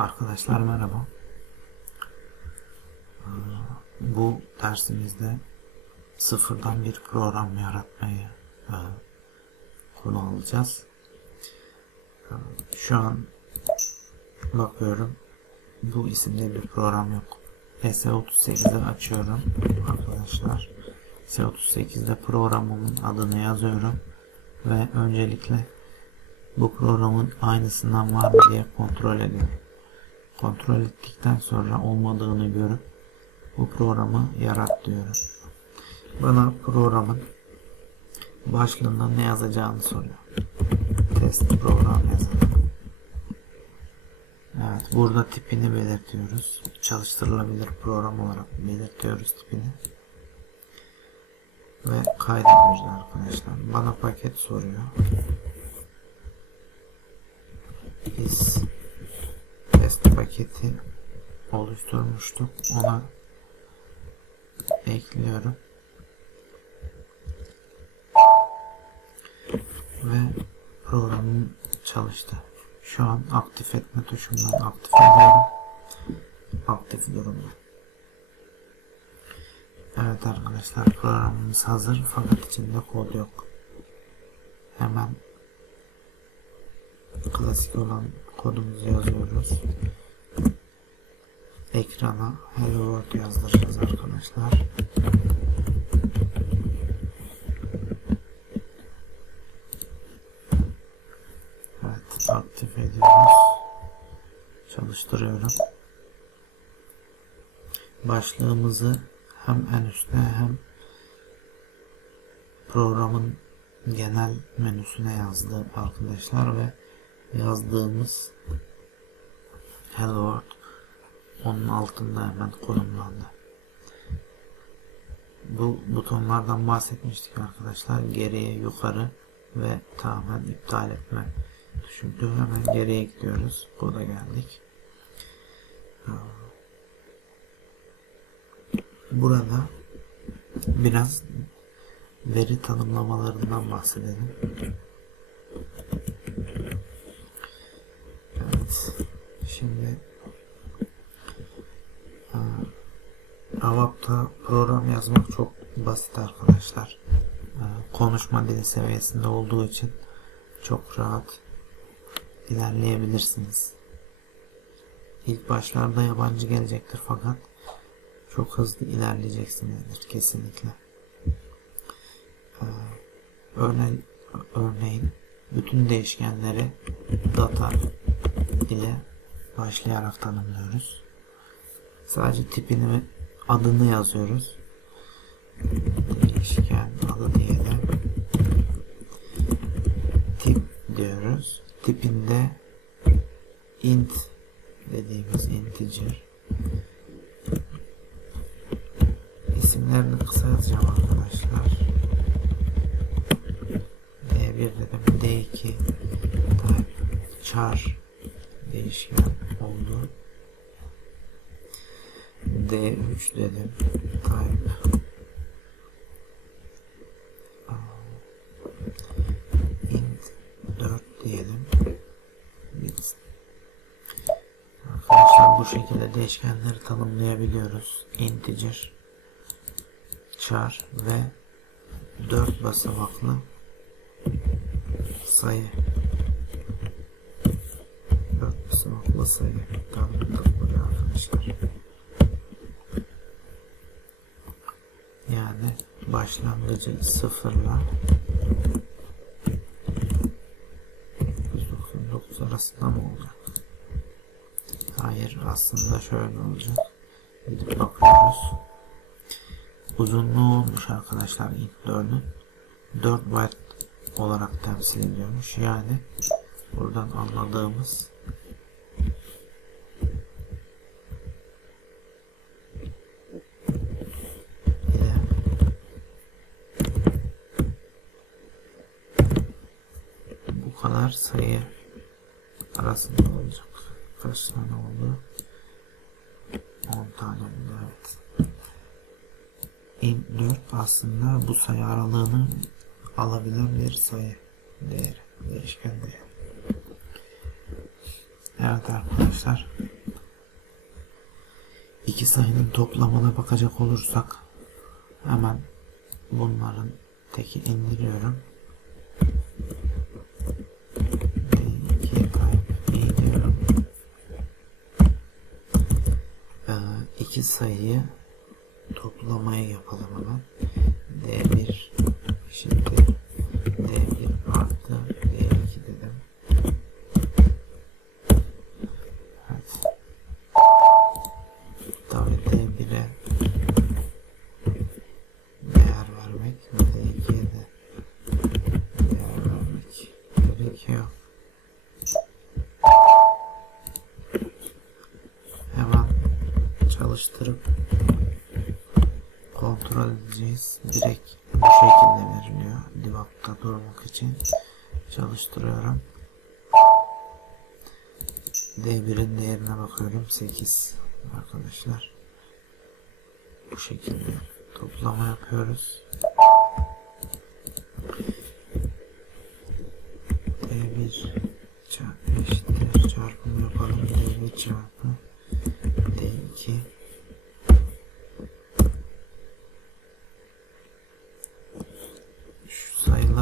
Arkadaşlar merhaba. Ee, Bu dersimizde sıfırdan bir program yaratmayı e, konu alacağız. Ee, Şu an bakıyorum bu isimde bir program yok. S38'i açıyorum arkadaşlar. S38'de programımın adını yazıyorum ve öncelikle bu programın aynısından var mı diye kontrol ediyorum. Kontrol ettikten sonra olmadığını görüp bu programı yarat diyorum. Bana programın başlığında ne yazacağını soruyor. Test program yazalım. Evet burada tipini belirtiyoruz. Çalıştırılabilir program olarak belirtiyoruz tipini. Ve kaydediyoruz arkadaşlar. Bana paket soruyor. Biz paketi oluşturmuştuk. Ona ekliyorum. Ve programım çalıştı. Şu an aktif etme tuşundan aktif ediyorum. Aktif durumda. Evet arkadaşlar programımız hazır fakat içinde kod yok. Hemen klasik olan kodumuzu yazıyoruz. Ekrana Hello World yazdıracağız arkadaşlar. Evet aktif ediyoruz. Çalıştırıyorum. Başlığımızı hem en üstte hem programın genel menüsüne yazdı arkadaşlar ve yazdığımız Hello World onun altında hemen konumlandı. Bu butonlardan bahsetmiştik arkadaşlar. Geriye, yukarı ve tamamen iptal etme tuşuydu. Hemen geriye gidiyoruz. Burada geldik. Burada biraz veri tanımlamalarından bahsedelim. Evet. Şimdi AVAP'ta program yazmak çok basit arkadaşlar. Ee, Konuşma dili seviyesinde olduğu için çok rahat ilerleyebilirsiniz. İlk başlarda yabancı gelecektir fakat çok hızlı ilerleyeceksinizdir kesinlikle. Ee, Örneğin, örneğin bütün değişkenleri data ile başlayarak tanımlıyoruz. Sadece tipini ve adını yazıyoruz. Değişken adı diyelim. Tip diyoruz. Tipinde int dediğimiz integer. İsimlerini kısa yazacağım arkadaşlar. D1 dedim. D2 type char değişken oldu. D3 dedim. Type int 4 diyelim. Arkadaşlar bu şekilde değişkenleri tanımlayabiliyoruz. Integer char ve 4 basamaklı sayı 4 basamaklı sayı tanımladık buraya arkadaşlar. Yani başlangıcı sıfırla 199 arasında mı olacak? Hayır aslında şöyle olacak. Gidip bakıyoruz. Uzunluğu olmuş arkadaşlar int 4'ün 4 byte olarak temsil ediyormuş. Yani buradan anladığımız ile bu kadar sayı arasında olacak. Kaç tane oldu? 10 tane oldu evet. int 4 aslında bu sayı aralığını alabilen bir sayı değeri, değişken değeri. Evet arkadaşlar iki sayının toplamına bakacak olursak hemen bunların teki indiriyorum. D2 kayıp i diyorum. Ee, iki sayıyı toplamaya yapalım hemen. D1 eşittir D1 artı D2 dedim. Evet. Tabii D1'e değer vermek ve D2'ye de değer vermek gerekiyor. Çalıştırıp kontrol edeceğiz. Direkt bu şekilde veriliyor. Debug'da durmak için çalıştırıyorum. D1'in değerine bakıyorum. 8 arkadaşlar. Bu şekilde toplama yapıyoruz. D1 çarpı eşittir çarpım yapalım. D1 çarpı D2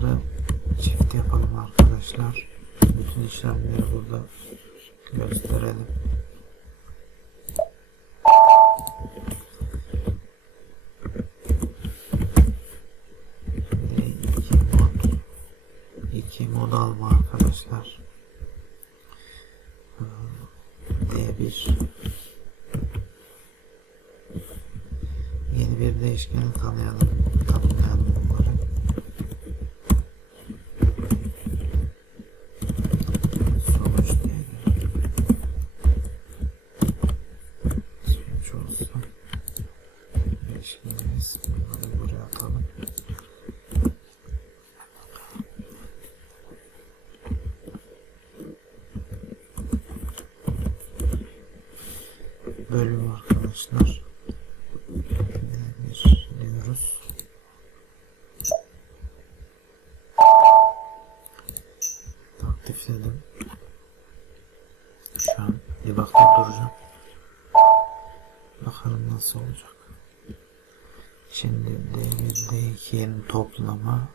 Şu sayıları çift yapalım arkadaşlar. Bütün işlemleri burada gösterelim. iki mod alma arkadaşlar. D1 yeni bir değişkeni tanıyalım. Tanımlayalım bunları. Sonuç diyelim. Sonuç olsun. Değişkenimiz bunları buraya atalım. Bölüm arkadaşlar. Bir diyoruz. Aktifledim. Şu an debug'da duracağım. Bakalım nasıl olacak. Şimdi D1 D2'nin toplama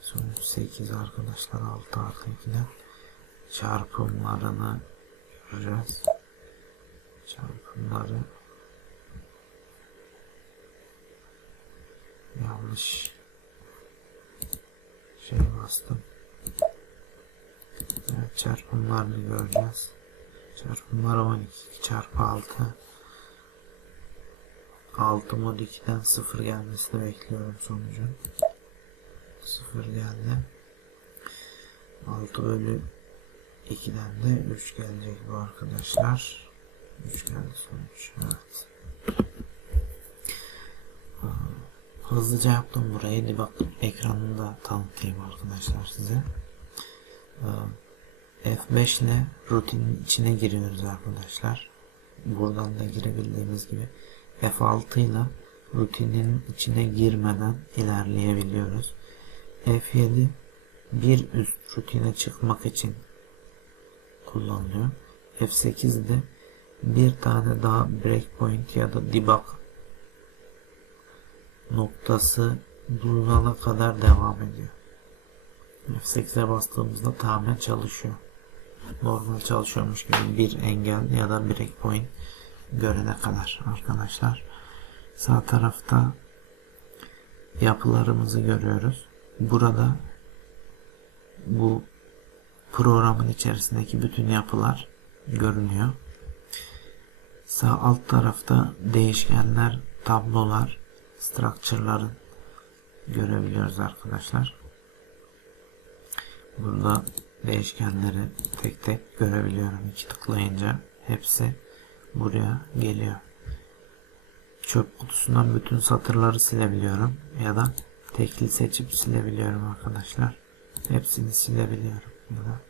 sonuç 8 arkadaşlar 6 artı 2'den çarpımlarını göreceğiz. Çarpımları yanlış şey bastım. Evet çarpımlarını göreceğiz. Çarpımlar 12 çarpı 6 6 mod 2'den 0 gelmesini bekliyorum sonucun. 0 geldi. 6 bölü 2'den de 3 gelecek bu arkadaşlar. 3 geldi sonuç. Evet. Hızlıca yaptım burayı. Debug ekranını da tanıtayım arkadaşlar size. F5 ile rutinin içine giriyoruz arkadaşlar. Buradan da girebildiğimiz gibi F6 ile rutinin içine girmeden ilerleyebiliyoruz. F7 bir üst rutine çıkmak için kullanılıyor. F8 de bir tane daha breakpoint ya da debug noktası bulunana kadar devam ediyor. F8'e bastığımızda tamamen çalışıyor. Normal çalışıyormuş gibi bir engel ya da breakpoint görene kadar arkadaşlar. Sağ tarafta yapılarımızı görüyoruz. Burada bu programın içerisindeki bütün yapılar görünüyor. Sağ alt tarafta değişkenler, tablolar, structure'ların görebiliyoruz arkadaşlar. Burada değişkenleri tek tek görebiliyorum. İki tıklayınca hepsi buraya geliyor. Çöp kutusundan bütün satırları silebiliyorum ya da tekli seçip silebiliyorum arkadaşlar. Hepsini silebiliyorum burada.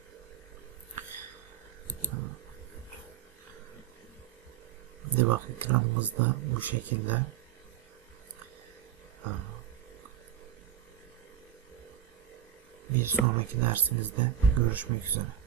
Debug ekranımızda bu şekilde. Bir sonraki dersimizde görüşmek üzere.